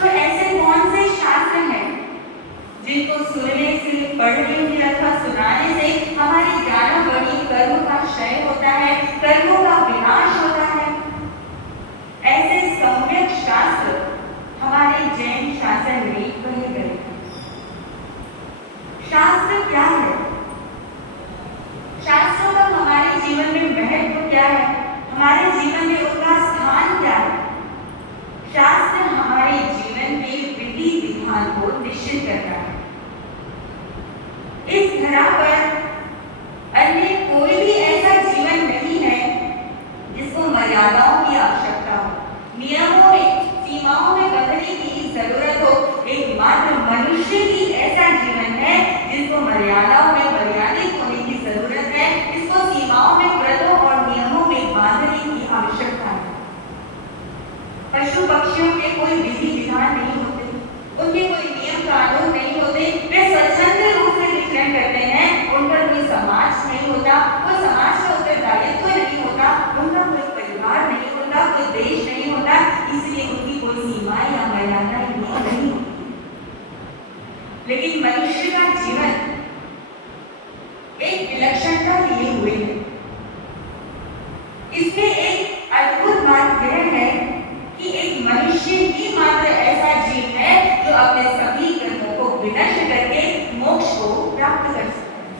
तो है, हमारे जीवन में उनका स्थान क्या है। शास्त्र हमारे जीवन के विधि विधान को निश्चित करता है। इस धरा पर अन्य कोई भी ऐसा जीवन नहीं है जिसको मर्यादाओं की आवश्यकता हो, नियमों में, सीमाओं में बंधने की जरूरत हो। एकमात्र मनुष्य ही ऐसा जीवन है जिसको मर्यादाओं में मर्यादित होने की जरूरत है, जिसको सीमाओं में, व्रतों और नियमों में बांधने की आवश्यकता है। पशु पक्षियों के कोई विधि विधान नहीं होते, उनके कोई नियम कानून नहीं होते, वे स्वतंत्र रूप से विचरण करते हैं। उन पर कोई समाज नहीं होता, कोई समाज का उत्तरदायित्व नहीं होता, उनका कोई परिवार नहीं होता, कोई देश नहीं होता, इसलिए उनकी कोई सीमा या मर्यादा नहीं होती। लेकिन मनुष्य का जीवन एक विलक्षणता लिए हुए है। इसमें एक अद्भुत बात यह है कि एक मनुष्य ही मात्र ऐसा जीव है जो अपने सभी कर्मों को विनष्ट करके मोक्ष को प्राप्त कर सकता है।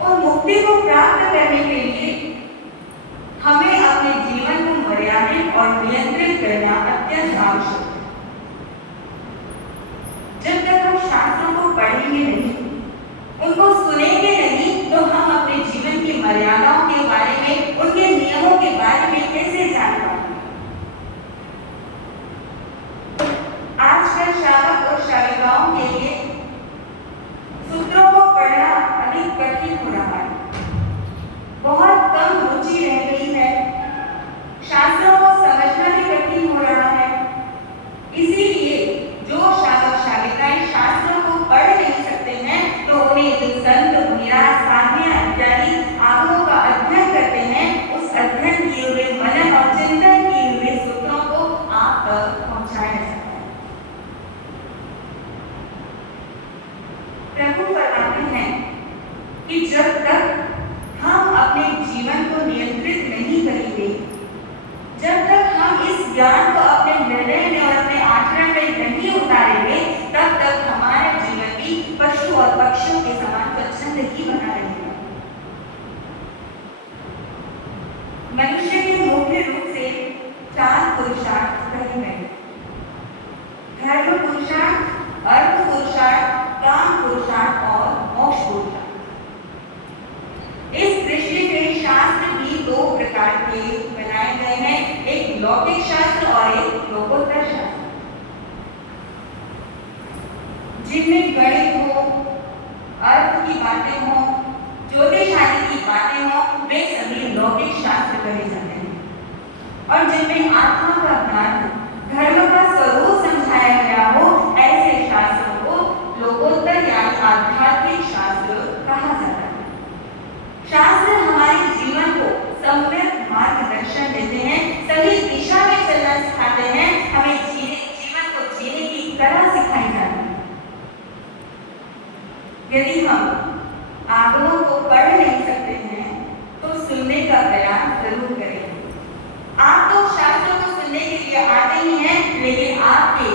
और मुक्ति को प्राप्त करने के लिए हमें अपने जीवन को मर्यादित और नियंत्रित करना अत्यंत आवश्यक है। जब तक हम शास्त्रों को पढ़ेंगे नहीं, उनको सुनेंगे नहीं, तो हम अपने जीवन की मर्यादाओं के बारे में, उनके नियमों के बारे में कैसे जान पाएंगे। आजकल श्रावक और श्राविकाओं के लिए सूत्रों को पढ़ना अधिक कठिन हो रहा है, बहुत कम रुचि रह गई है, शास्त्रों को समझना भी कठिन हो रहा है। इसीलिए जो श्रावक श्राविकाएं शास्त्रों को पढ़ नहीं सकते हैं, तो उन्हें जो संत, मुनिया, साधना इत्यादि आगमों का अध्ययन करते हैं, उस अध्ययन किए हुए, मनन और चिंतन किए हुए सूत्रों को आप तक पहुंचाया जाता है। प्रभु फरमाते हैं कि जब तक हम अपने जीवन को नियंत्रित नहीं करेंगे, जब तक हम इस ज्ञान को अपने हृदय में और अपने आचरण में नहीं उतारेंगे, तब तक हमारा जीवन भी पशु और पक्षियों के समान स्वच्छंद ही बना रहेगा। मनुष्य के मुख्य रूप से 4 पुरुषार्थ कहे गए: धर्म पुरुषार्थ, अर्थ पुरुषार्थ, काम पुरुषार्थ और मोक्ष पुरुषार्थ। इस दृष्टि से शास्त्र भी 2 प्रकार के बनाए गए हैं, एक लौकिक शास्त्र और एक लोकोत्तर शास्त्र। जिनमें गणित हो, अर्थ की बातें हो, ज्योतिष आदि की बातें हो, वे सभी लौकिक शास्त्र कहे जाते हैं। और जिनमें आत्मा का ज्ञान, धर्म का स्वरूप समझाया गया हो, ऐसे शास्त्रों को लोकोत्तर यानी आध्यात्मिक शास्त्र कहा जाता है। शास्त्र हमारे जीवन को सम्यक मार्गदर्शन देते हैं, सही दिशा में चलना सिखाते हैं, हमें जीवन को जीने की कला सिखाई जाती है। यदि हम आगमों को पढ़ नहीं सकते हैं, तो सुनने का प्रयास जरूर करें। आप तो शास्त्रों को सुनने के लिए आते ही हैं, लेकिन आपके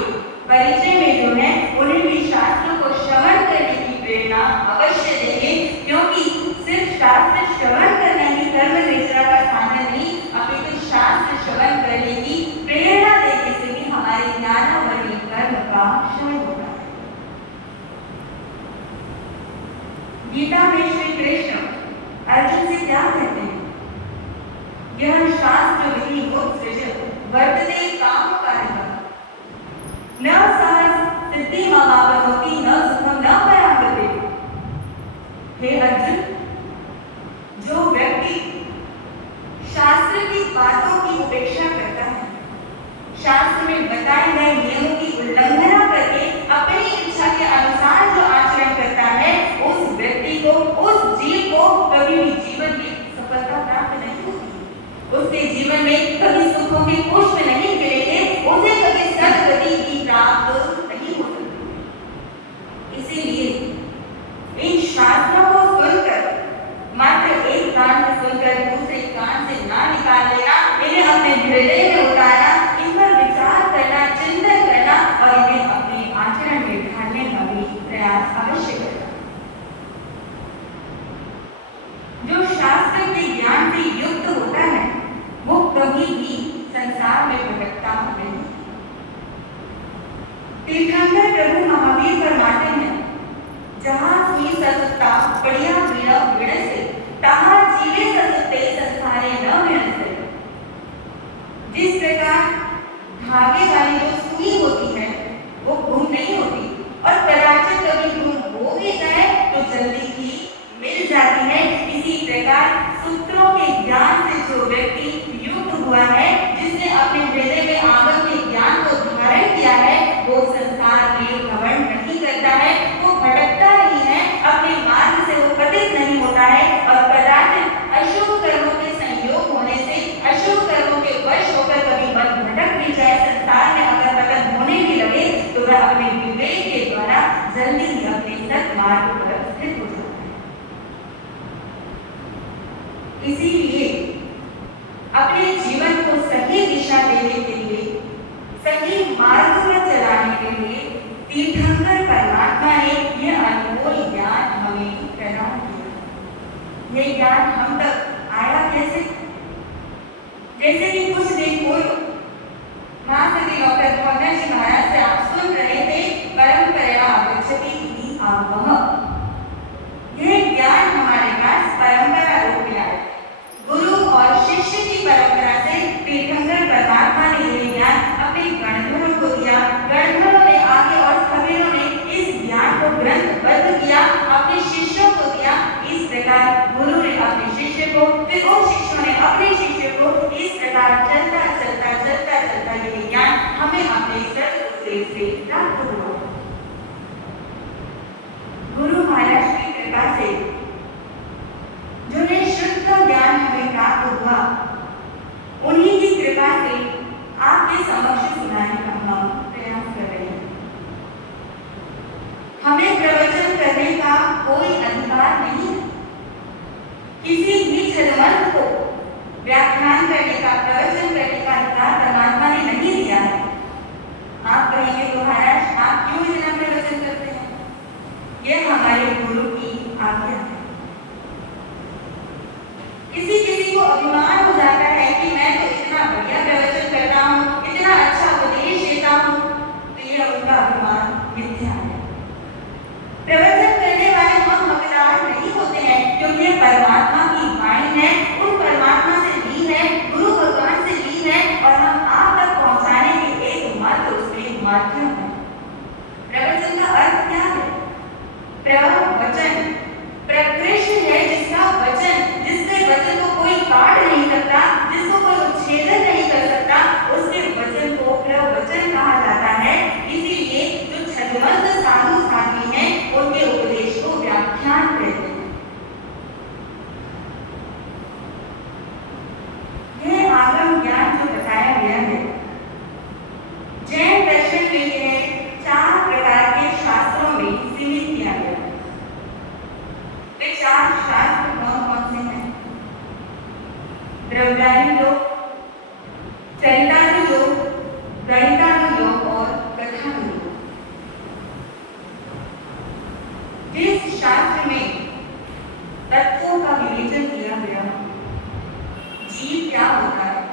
परिचय में जो है, उन्हें भी शास्त्रों को श्रवण करने की प्रेरणा अवश्य देंगे, क्योंकि सिर्फ शास्त्र श्रवण करना ही कर्म निष्ठा का साधन नहीं, अपितु शास्त्र श्रवण करने की प्रेरणा देने से भी हमारे ज्ञानावली कर्म का क्षय होता है। गीता में श्री कृष्ण अर्जुन से क्या कहते हैं? यह शास्त्र विधि उत्सृजत वर्तते काम कार्यः न सहज सिद्धिमवाप्नोति न सुखं न परागते। हे अर्जुन, जो व्यक्ति शास्त्र की बातों की उपेक्षा करता है, शास्त्र में बताए गए नियमों की उल्लंघना करके अपनी इच्छा के अनुसार जो आचरण करता है, उस व्यक्ति को, उस जीव को कभी भी जीवन में सफलता प्राप्त नहीं होती। उसके जीवन में कभी सुखों के पुष्प नहीं खिलेंगे, उसे कभी सद्गति की प्राप्त नहीं हो सकती। इसीलिए इन शास्त्रों को सुनकर, मात्र एक कान से सुनकर दूसरे कान से ना निकाल लेना, इन्हें अपने हृदय में उतारना, इन पर विचार करना, चिंतन करना और इन्हें अपने आचरण में ढालने का भी प्रयास अवश्य करना। जो शास्त्र के ज्ञान से युक्त श्रीमद प्रभु महावीर फरमाते हैं, जहाँ स्त्री ससुता बढ़िया वीणा विणसे, तहाँ जीवे ससुते संसारे न विणसे। जिस प्रकार धागे वाली जो सुई होती है वो गुम नहीं होती, और कदाचित कभी गुम हो भी जाए तो जल्दी ही मिल जाती है, इसी प्रकार सूत्रों के ज्ञान से जो व्यक्ति युक्त हुआ है, जिसने अपने हृदय में आगम के ज्ञान को धारण किया है, वो संसार में घमंड नहीं करता है, वो भटकता नहीं है, अपने मार्ग से वो पतित नहीं होता है, और कदाचित अशुभ कर्मों के संयोग होने से, अशुभ कर्मों के वश होकर कभी मन भटक भी जाए, संसार में अगर पतन होने भी लगे, तो वह अपने विवेक के द्वारा जल्दी ही अपने सत्मार्ग पर स्थित हो जाता है। इसीलिए अपने जीवन को सही दिशा देने के लिए, सही मार्ग पर चलाने के लिए तीर्थंकर परमात्मा ने यह अनमोल ज्ञान हमें प्रदान किया। यह ज्ञान हम तक आया कैसे? जैसे कि कुछ दिन पूर्व महासती डॉक्टर भवना जी महाराज से आप सुन रहे थे, परंपरा आगच्छति इति आवह। यह ज्ञान हमारे पास परंपरा रूप में आया। गुरु और शिष्य की परंपरा से तीर्थंकर परमात्मा ने यह ज्ञान अपने गणधरों को दिया। गणधरों ने आगे और सभीरों ने इस ज्ञान को ग्रंथबद्ध किया, अपने शिष्यों को दिया। इस प्रकार गुरु ने अपने शिष्य को, फिर उन शिष्यों ने अपने शिष्य को, इस प्रकार चलता चलता चलता चलता यह ज्ञान हमें अपने सदगुरु से प्राप्त हुआ। गुरु महाराज की कृपा से जो शुद्ध ज्ञान हमें प्राप्त हुआ, उन्हीं की कृपा से आपके समक्ष सुनाने का हम प्रयास कर रहे हैं। हमें प्रवचन करने का कोई अधिकार नहीं है। किसी भी छद्मंत को व्याख्यान करने का, प्रवचन करने का अधिकार परमात्मा ने नहीं दिया है। आप कहेंगे तो महाराज आप क्यों इतना प्रवचन करते हैं? यह हमारे गुरु की आज्ञा है। किसी किसी को अभिमान हो जाता है कि मैं तो इतना बढ़िया प्रवचन करता हूँ, इतना अच्छा उपदेश देता हूँ, तो यह उनका अभिमान मिथ्या है। प्रवचन करने वाले हम हकदार नहीं होते हैं, क्योंकि परमात्मा की वाणी है, उन परमात्मा से ली है, गुरु भगवान से ली है, और हम आप तक पहुँचाने के एकमात्र उसमें माध्यम है। प्रवचन का अर्थ क्या है? प्रवचन प्रकृष्ट है, जिसका वचन, जिसके वचन को कोई काट नहीं सकता, जिसको कोई उच्छेदन नहीं कर सकता, उसके वचन को प्रवचन कहा जाता है। इसीलिए जो छद्मंत साधु साध्वी हैं, उनके उपदेश को व्याख्यान कहते हैं। यह आगम ज्ञान जो बताया गया है, जैन दर्शन में यह 4 प्रकार के शास्त्रों में सीमित किया गया है। वे 4 शास्त्र कौन कौन से हैं? द्रव्यानुयोग, चरितानुयोग, गणितानुयोग और कथानुयोग। जिस शास्त्र में तत्वों का विवेचन किया गया, जीव क्या होता है,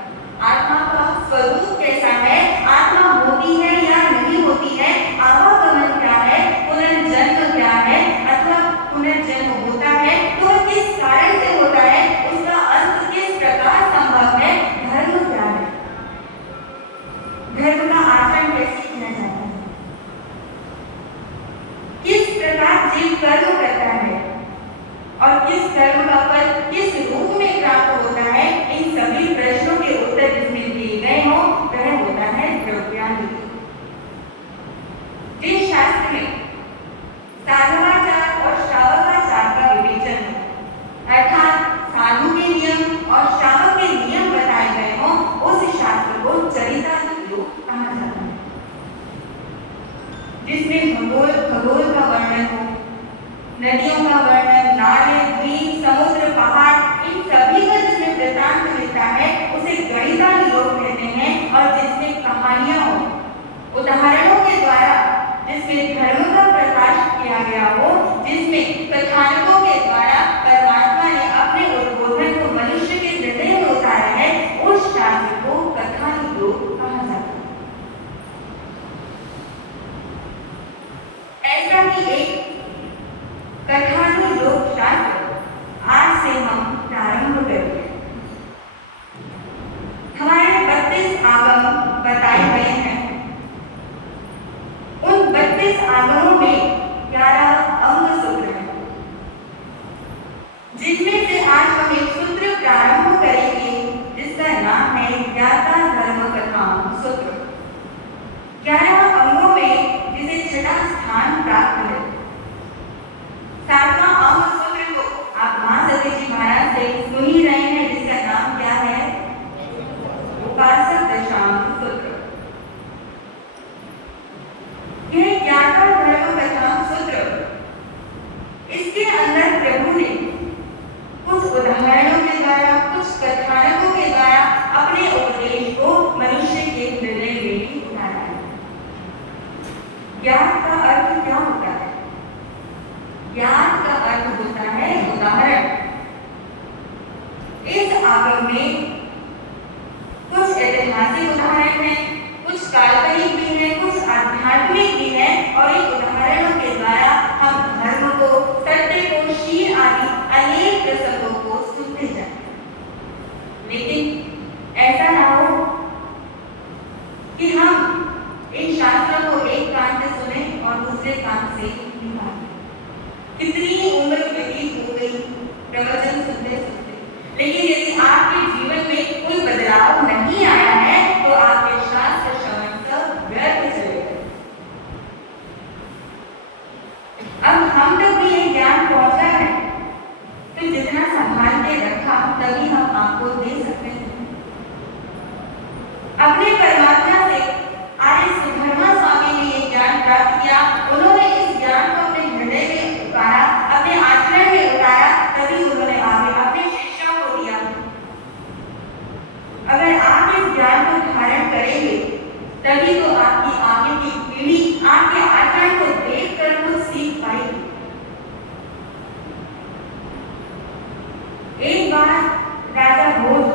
आत्मा का स्वरूप कैसा है, आत्मा होती है या नहीं होती है, आवागमन क्या है, पुनर्जन्म क्या है, अथवा पुनर्जन्म होता है तो किस कारण से होता है, उसका अंत किस प्रकार संभव है, धर्म क्या है, धर्म का आचरण कैसे किया जाता है, किस प्रकार जीव कर्म करता है, और किस कर्म का फल किस रूप में प्राप्त होता है, इन सभी प्रश्नों के उत्तर जिसमें दिए गए हों, वह होता है द्रव्यानुयोग। जिस शास्त्र में साधवाचार और श्रावकाचार का विवेचन है, अर्थात साधु के नियम और श्रावक के नियम बताए गए हों, उस शास्त्र को चरितानुयोग कहा जाता है। जिसमें खगोल का वर्णन हो, नदियों का वर्णन, नाले, द्वीप, समुद्र, पहाड़, इन सभी का जिसमें वृत्तांत मिलता है, उसे गणितानुयोग कहते हैं। और जिसमें कहानियां हो, उदाहरणों के द्वारा जिसमें धर्म का प्रकाश किया गया हो, जिसमें कथानकों के द्वारा परमात्मा ने अपने उद्बोधन को मनुष्य के हृदय में उतारा है, उस शास्त्र को कथानुयोग कहा जाता है। किताबों में कुछ ऐतिहासिक उदाहरण हैं, कुछ काल्पनिक भी हैं, कुछ आध्यात्मिक भी हैं और इन उदाहरणों के द्वारा हम धर्म को, सत्य को, शील आदि अनेक प्रसंगों को सुनते जाएं। लेकिन ऐसा ना हो कि हम इन शास्त्रों को एक कान से सुने और दूसरे कान से निकालें। कितनी उम्र व्यतीत हो गई प्रवचन सुनते सुनते, लेकिन यदि आपके जीवन में कोई बदलाव नहीं आया है तो आपके शास्त्र श्रवण सब व्यर्थ चले गए। अब हम तक भी ये ज्ञान पहुंचा है तो जितना संभाल के रखा तभी हम आपको दे सकते हैं। अपने परमात्मा से आर्य सुधर्मा स्वामी ने ये ज्ञान प्राप्त किया। उन्होंने इस ज्ञान को अपने हृदय में उतारा, अपने आचरण में उतारा, तभी उन्होंने आगे अपने शिष्यों को दिया। अगर आप इस ज्ञान को धारण करेंगे तभी तो आपकी आगे की पीढ़ी आपके आचरण को देखकर कुछ सीख पाएगी। एक बार राजा भोज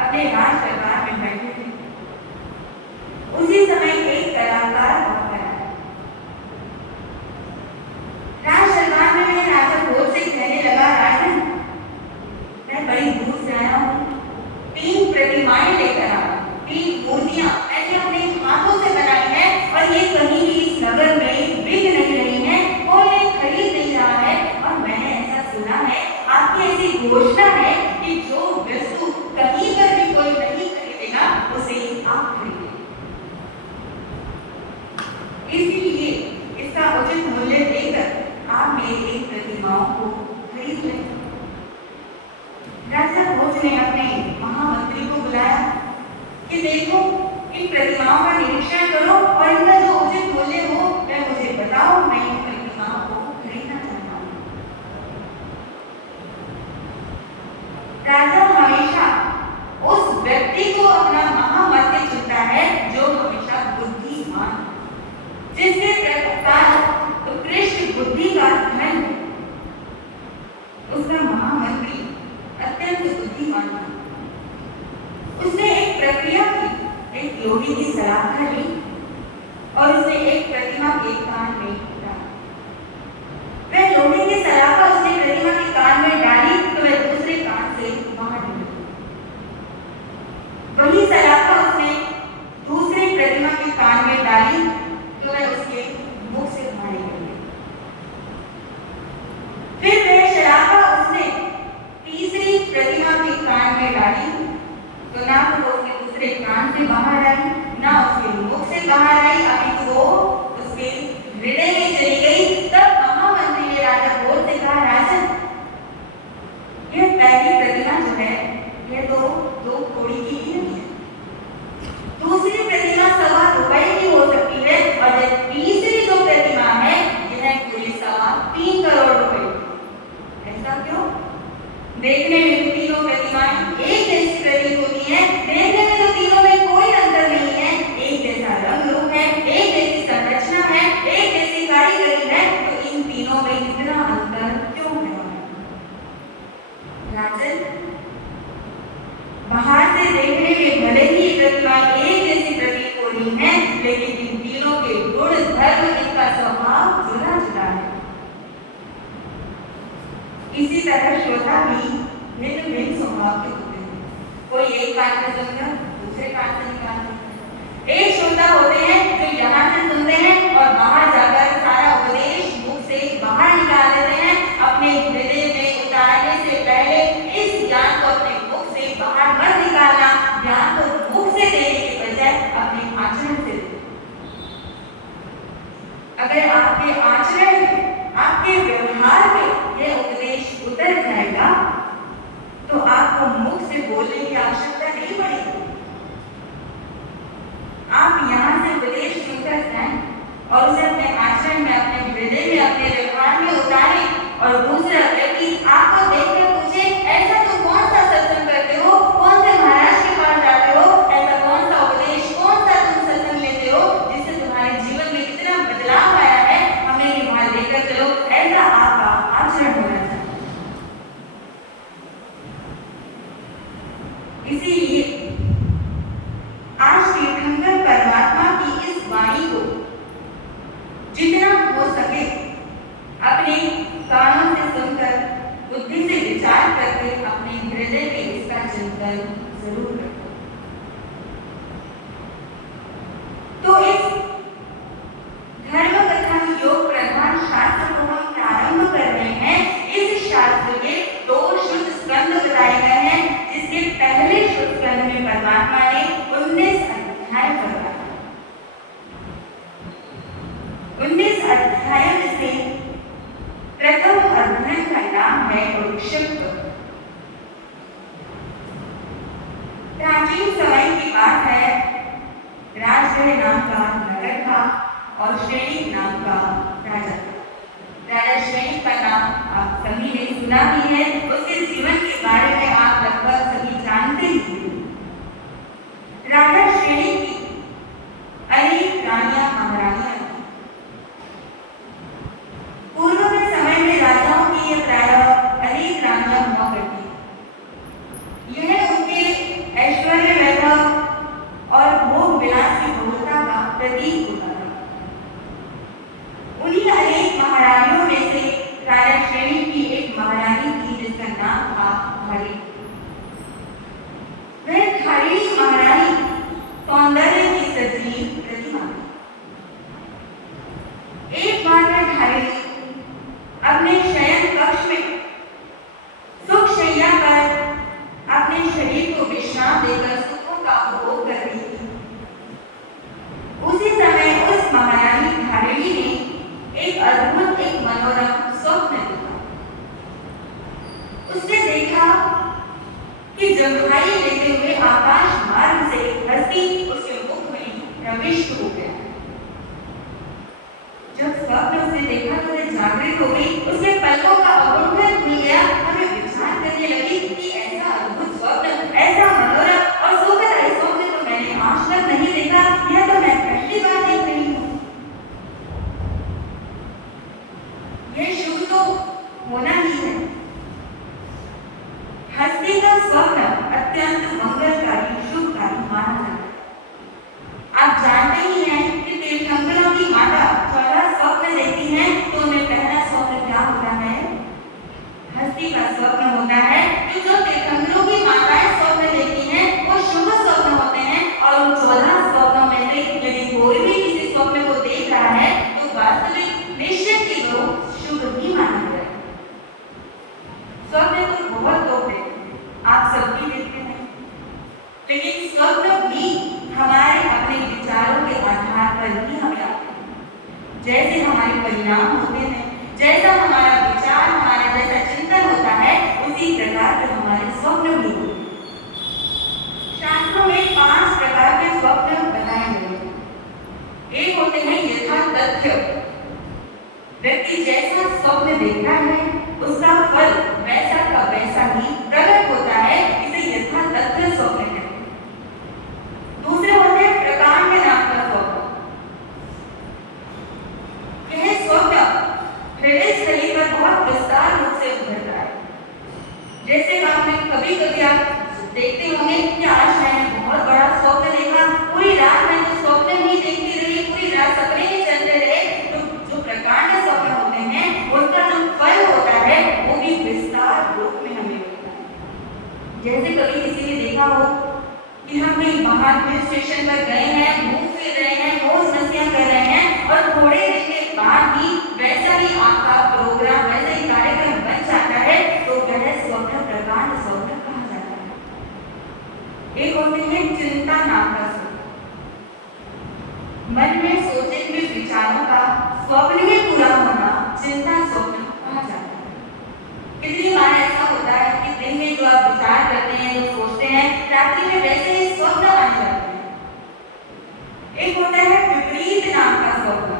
अपने राज दरबार में बैठे थे। उसी समय एक कलाकार वहां पर आया। राज दरबार में राजा भोज से कहने लगा, राजन, मैं बड़ी दूर से आया हूँ, 3 प्रतिमाएं लेकर आया, 3 मूर्तियां ऐसे अपने हाथों से बनाई है और ये कहीं भी इस नगर में बिक नहीं रही है, कोई खरीद नहीं रहा है। और मैंने ऐसा सुना है, आपकी ऐसी घोषणा है कि जो वस्तु कहीं पर भी कोई नहीं खरीदेगा उसे आप खरीदें। इसलिए इसका उचित मूल्य देकर आप मेरी इन प्रतिमाओं को खरीद लें। राजा भोज ने अपने महामंत्री को बुलाया कि देखो, इन प्रतिमाओं का निरीक्षण करो और इनका जो उचित मूल्य हो वह मुझे बताओ, मैं इन प्रतिमाओं को खरीदना चाहता हूँ। राजा हमेशा उस व्यक्ति को अपना महामंत्री चुनता है जो हमेशा बुद्धिमान, जिसके पास उत्कृष्ट बुद्धि का धन है। उसका महामंत्री अत्यंत बुद्धिमान था। उसने एक प्रक्रिया की, एक योगी की सलाह ली और उसने एक प्रतिमा के कान में डाली। वह योगी की सलाह उसने प्रतिमा के कान में डाली तो वह दूसरे कान से बाहर निकली। वही सलाह उसने दूसरे प्रतिमा के कान में डाली तो वह उसके मुख से बाहर निकली। फिर वह शराबा उसने तीसरी प्रतिमा के कान में डाली तो ना तो उसके दूसरे कान से बाहर आई, ना उसके मुख से बाहर आई, अभी तो वो उसके हृदय में चली गई। तब महामंत्री ने राजा भोज से कहा, राजन, यह पहली प्रतिमा जो है यह तो 2 कौड़ी की ही नहीं है, दूसरी प्रतिमा 1.25 रुपए की हो सकती है और यह तीसरी जो प्रतिमा है यह पूरी 3.25 करोड़ रुपए। ऐसा क्यों? देखने में तो तीनों प्रतिमाएं एक जैसी प्रतीत होती हैं, देखने में तो तीनों में कोई अंतर नहीं है, एक जैसा रंग रूप है, एक जैसी संरचना है, एक जैसी कारीगरी है, तो इन तीनों में इतना अंतर क्यों है? राजन, बाहर से देखने में भले ही प्रतिमाएं एक जैसी प्रतीत हो रही हैं, लेकिन इन तीनों के गुण, धर्म, इनका स्वभाव जुदा जुदा है। इसी तरह श्रोता भी भिन्न भिन्न स्वभाव के होते हैं। कोई एक कान से सुनता, दूसरे कान से निकालते। एक श्रोता होते हैं जो यहाँ से सुनते हैं और बाहर जाकर सारा उपदेश मुख से बाहर निकाल देते हैं। अपने हृदय में उतारने से पहले इस ज्ञान को अपने मुख से बाहर मत निकालना, ज्ञान को मुख से देने के बजाय अपने आचरण से देना। अगर आपके आचरण में, आपके व्यवहार में यह उपदेश उतर जाएगा तो आपको मुख से बोलने की आवश्यकता नहीं पड़ेगी। आप यहाँ से उपदेश सुनकर जाएं और उसे अपने आचरण में, अपने हृदय में, अपने व्यवहार में उतारें और दूसरा व्यक्ति आपको देखकर पूछे, ऐसा तुम कौन सा सत्संग करते हो, कौन से महाराज के पास जाते हो, ऐसा कौन सा उपदेश, कौन सा तुम सत्संग लेते हो जिससे तुम्हारे जीवन में कितना बदलाव आया है, हमें भी वहां लेकर चलो। ऐसा आपका इसीलिए आज तीर्थंकर परमात्मा की इस वाणी को जितना हो सके अपने कानों से सुनकर, बुद्धि से विचार करके अपने हृदय में इसका चिंतन जरूर करें। तो इस धर्म कथा योग प्रधान शास्त्र को हम प्रारंभ कर रहे हैं। इस शास्त्र के 2 शुद्ध स्कंद बताए गए हैं, जिसके पहले शुद्ध स्कंद में परमात्मा ने 19 अध्याय बताए। 19 अध्याय में से प्रथम अध्याय का नाम है वृक्षत्व। प्राचीन समय की बात है, राजगढ़ नाम का नगर था और श्रेणी नाम का राजा था। राजा श्रेणी का नाम आप सभी ने सुना भी है, उसके जीवन के बारे में आप लगभग सभी जानते ही हैं। राजा श्रेणी की अनेक रानियां महारानियां थी। पूर्व के समय में राजाओं की ये प्रायः अनेक रानियां हुआ करती। यह उनके ऐश्वर्य वैभव और भोग विलास की बहुलता का प्रतीक होता था। उन्हीं अनेक महारानियों में से राजा श्रेणी की एक महारानी थी जिसका नाम था धारिणी। वह धारिणी महारानी सौंदर्य की सजीव प्रतिमा थी। एक बार वह धारिणी अपने शयन कक्ष में सुख शैया पर अपने शरीर को विश्राम देकर सुखों का उपभोग कर रही थी। उसी समय उस महारानी धारिणी ने एक अद्भुत, एक मनोरम स्वप्न देखा। उसने देखा कि जंघाई लेते हुए आकाश मार्ग से हंसी उसके मुख में प्रविष्ट हो गया। जब स्वप्न उसने देखा तो वह जागृत हो गई, उसके पलकों का अवलोकन खुल गया। हमें विचार करने लगी कि ऐसा अद्भुत स्वप्न, ऐसा मनोरम और सुखदायी स्वप्न तो मैंने आज तक नहीं देखा। यह तो मैं पहली बार देख रही हूँ। यह शुभ तो होना ही है। हस्ती का स्वप्न अत्यंत मंगलकारी, शुभकारी माना जाता है। आप जानते ही हैं कि तीर्थंकरों की माता पहला स्वप्न देखती है तो उन्हें पहला स्वप्न क्या होता है? हस्ती का स्वप्न होता है। कि जो तीर्थंकरों की माताएं स्वप्न देखती हैं वो शुभ स्वप्न होते हैं। और उन 14 स्वप्नों में से यदि कोई भी किसी स्वप्न को देख रहा है तो वास्तविक निश्चित ही वो शुभ ही माना जाए। स्वप्न तो बहुत लोग देखते हैं, आप सब भी देखते हैं, लेकिन स्वप्न भी हमारे अपने विचारों के आधार पर ही हमें आते हैं। जैसे हमारे परिणाम होते हैं, जैसा हमारा विचार, हमारा जैसा चिंतन होता है, उसी प्रकार के हमारे स्वप्न भी होते हैं। शास्त्रों में 5 प्रकार के स्वप्न बताए गए हैं। एक होते हैं यथातथ्य। व्यक्ति जैसा स्वप्न देखता है उसका फल वैसा का वैसा ही प्रकट होता है, इसे यथातथ्य स्वप्न कहते हैं। दूसरे होते हैं प्रकांड नाम का स्वप्न। यह स्वप्न हृदय स्थली पर बहुत विस्तार रूप से उभरता है। जैसे आपने कभी कभी आप देखते होंगे कि आज मैंने बहुत बड़ा स्वप्न देखा, पूरी रात मैंने स्वप्न ही देखती रही, पूरी रात सपने ही चलते रहे। तो जो प्रकांड स्वप्न होते हैं उनका जो फल होता है वो भी विस्तार रूप में हमें मिलता है। जैसे कभी किसी ने देखा हो कि हम कहीं बाहर हिल स्टेशन पर गए हैं, घूम फिर रहे हैं, मौज मस्तियां कर रहे हैं और थोड़े दिन के बाद ही वैसा ही आपका प्रोग्राम, वैसा ही कार्यक्रम बन जाता है, तो वह स्वप्न प्रकांड स्वप्न कहा जाता है। एक होते हैं चिंता नाम का स्वप्न। मन में सोचे हुए विचारों का स्वप्न में पूरा होना चिंता स्वप्न कहा जाता है। कितनी बार ऐसा होता है कि दिन में जो आप विचार करते हैं, जो सोचते हैं, रात्रि में वैसे ही स्वप्न आ जाते हैं। एक होता है विपरीत नाम का स्वप्न।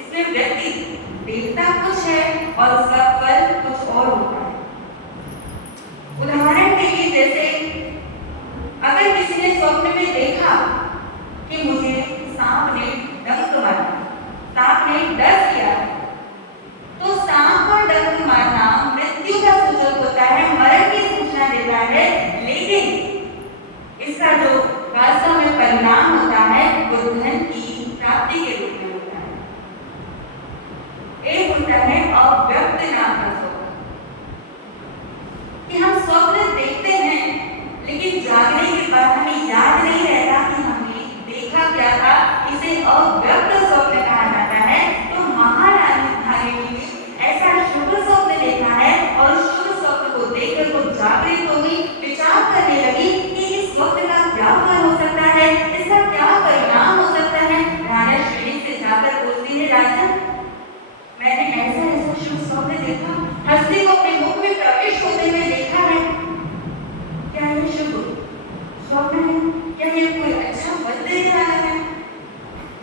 इसमें व्यक्ति देखता कुछ है और उसका फल कुछ और होता है। उदाहरण के लिए जैसे अगर किसी ने स्वप्न में देखा कि मुझे सांप ने डंक मारा, सांप ने डस दिया, तो सांप को डंक मारना मृत्यु का सूचक होता है, मरण की सूचना देता है। लेकिन अव्यक्त स्वप्न कहा जाता है। तो महारानी भागिनी ने ऐसा शुभ स्वप्न देखा है और उस शुभ स्वप्न को देखकर वो जागृत हो गई, विचार करने लगी कि इस स्वप्न का क्या फल हो सकता है, इसका क्या परिणाम हो सकता है। राजा श्री से जाकर बोलती है, राजन मैंने ऐसा ऐसा शुभ स्वप्न देखा, हस्ती को अपने मुख में प्रवेश होते हुए देखा है। क्या ये शुभ स्वप्न है? क्या ये कोई अच्छा फल देने वाला है?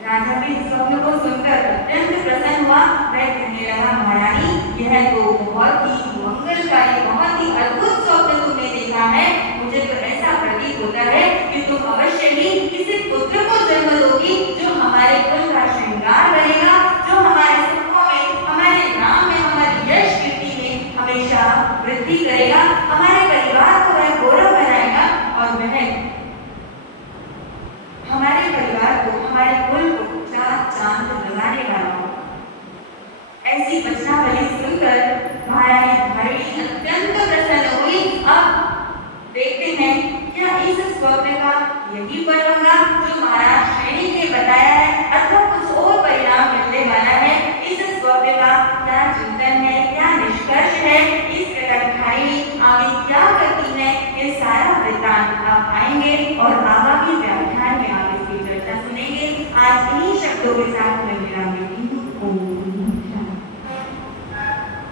राजा भी इस स्वप्न को सुनकर अत्यंत प्रसन्न हुआ। वह कहने लगा, महारानी यह तो बहुत ही मंगलकारी, बहुत ही अद्भुत स्वप्न तुमने देखा है। मुझे तो ऐसा प्रतीत होता है कि तुम अवश्य ही किसी पुत्र को जन्म दोगी जो हमारे कुल का श्रृंगार बनेगा, जो हमारे सुखों में, हमारे नाम में, हमारी यश कीर्ति में हमेशा वृद्धि करेगा, हमारे परिवार को वह गौरव बनाएगा और वह हमारे परिवार को, हमारे कुल को चार चांद लगाने वाला हो। ऐसी वचनावली सुनकर महारानी धारिणी अत्यंत प्रसन्न हुई। अब देखते हैं क्या इस स्वप्न का यही फल होगा जो महाराज श्रेणी ने बताया है अथवा कुछ और परिणाम मिलने वाला है। इस स्वप्न का क्या चिंतन है, क्या निष्कर्ष है, इस कटाधारिणी आगे क्या करती है, ये सारा वृत्तांत आप आएंगे और आगामी व्याख्यान में आप इसकी चर्चा सुनेंगे। आज इन्हीं शब्दों के साथ